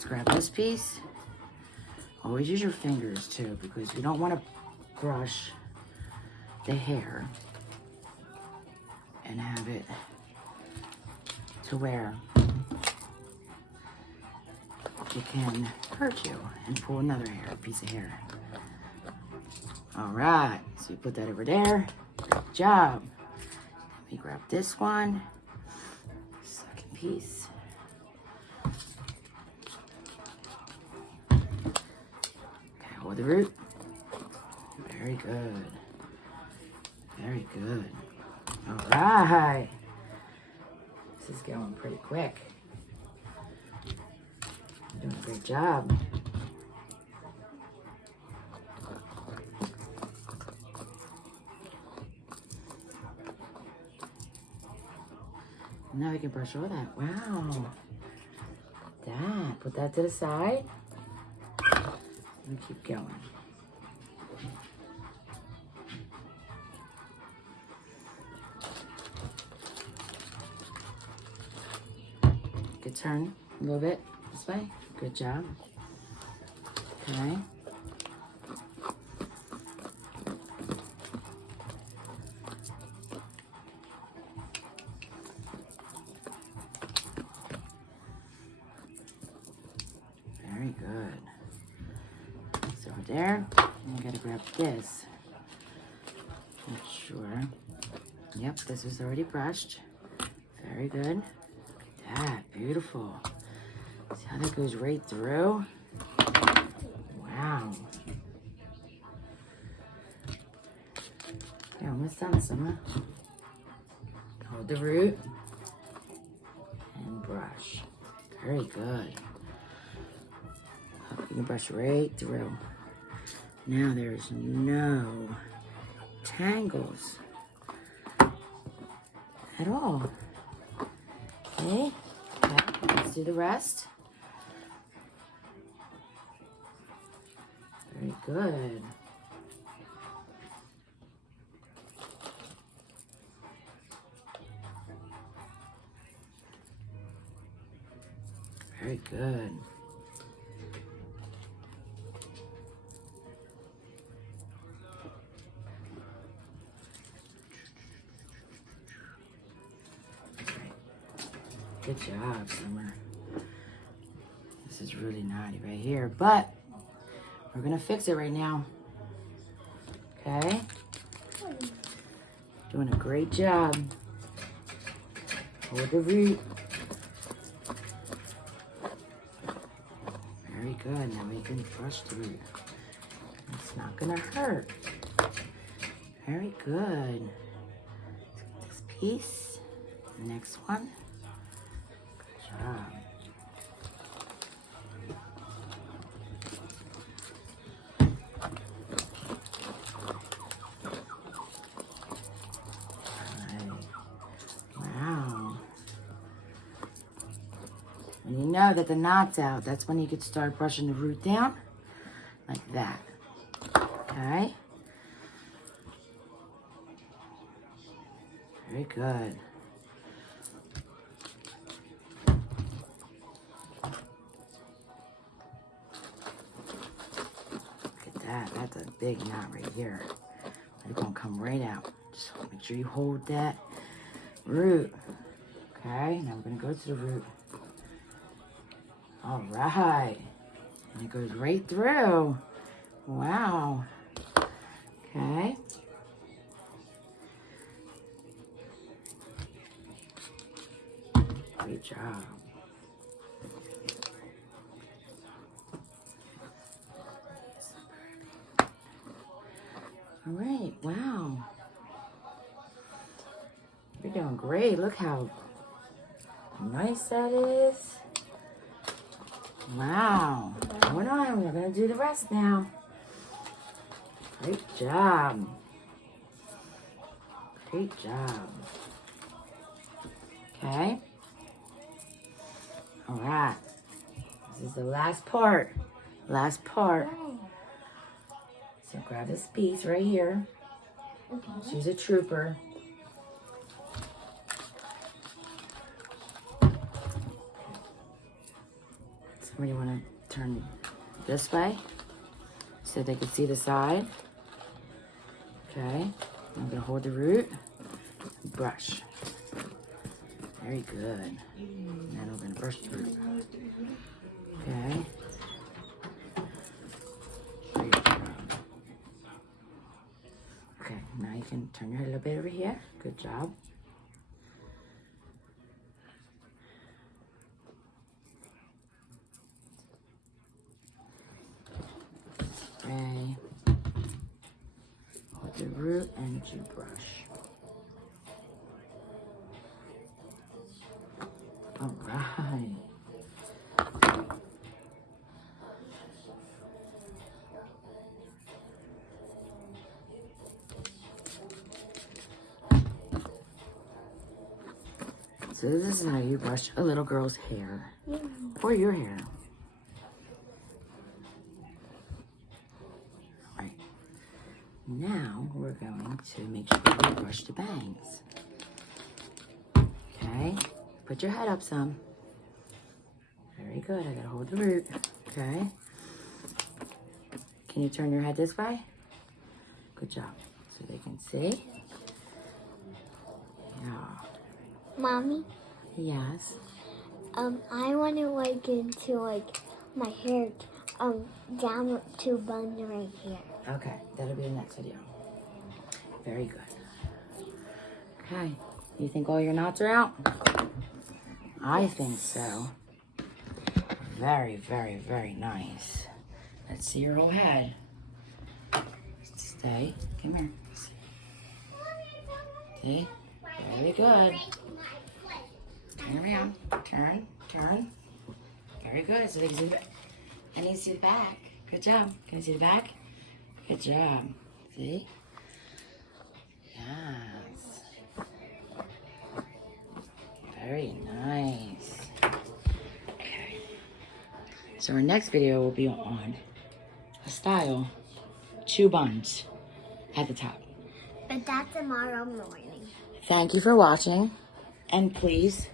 let's grab this piece. Always use your fingers too, because you don't want to brush the hair and have it to where it can hurt you and pull another piece of hair. All right, so you put that over there. Good job. Let me grab this one. Second piece. Okay, hold the root. Very good. Very good. All right. This is going pretty quick. You're doing a great job. Now we can brush all that. Wow. That. Put that to the side. And keep going. Good turn a little bit this way. Good job. Okay. Very good. So there, and you gotta grab this. Make sure. Yep, this was already brushed. Very good. Look at that, beautiful. See how that goes right through? Wow. Okay, almost done, Summer. Hold the root and brush. Very good. You can brush right through. Now there's no tangles at all. Okay, let's do the rest. Very good. Very good. Good job, Summer. This is really naughty right here, but we're gonna fix it right now. Okay? Doing a great job. Hold the root. Very good. Now we can brush the root. It's not gonna hurt. Very good. This piece. Next one. Good job. When you know that the knot's out, that's when you could start brushing the root down, like that, okay? Very good. Look at that, that's a big knot right here. It's gonna come right out. Just make sure you hold that root, okay? Now we're gonna go to the root. All right, and it goes right through. Wow. Okay. Great job. All right, wow. You're doing great. Look how nice that is. Wow. Hold on, we're gonna do the rest now. Great job. Great job. Okay. All right. This is the last part. Last part. So grab this piece right here. She's a trooper. So Or you want to turn this way so they can see the side. Okay. I'm going to hold the root and brush. Very good. And then we're going to brush the root. Okay. Great job. Okay, now you can turn your head a little bit over here. Good job. Okay. Hold the root and you brush. All right. So this is how you brush a little girl's hair, or your hair. Right. Now we're going to make sure we brush the bangs. Okay. Put your head up some. Very good. I gotta hold the root. Okay. Can you turn your head this way? Good job. So they can see. Yeah. Mommy? Yes. I want to like into like my hair down to bun right here. Okay, that'll be the next video. Very good. Okay, you think all your knots are out? I think so. Very, very, very nice. Let's see your whole head. Stay. Come here. See? Very good. Turn around. Turn. Turn. Very good. So they can see the back. I need to see the back. Good job. Can I see the back? Good job. See? Yes. Very nice. Okay. So our next video will be on a style chew buns at the top. But that's tomorrow morning. Thank you for watching, and please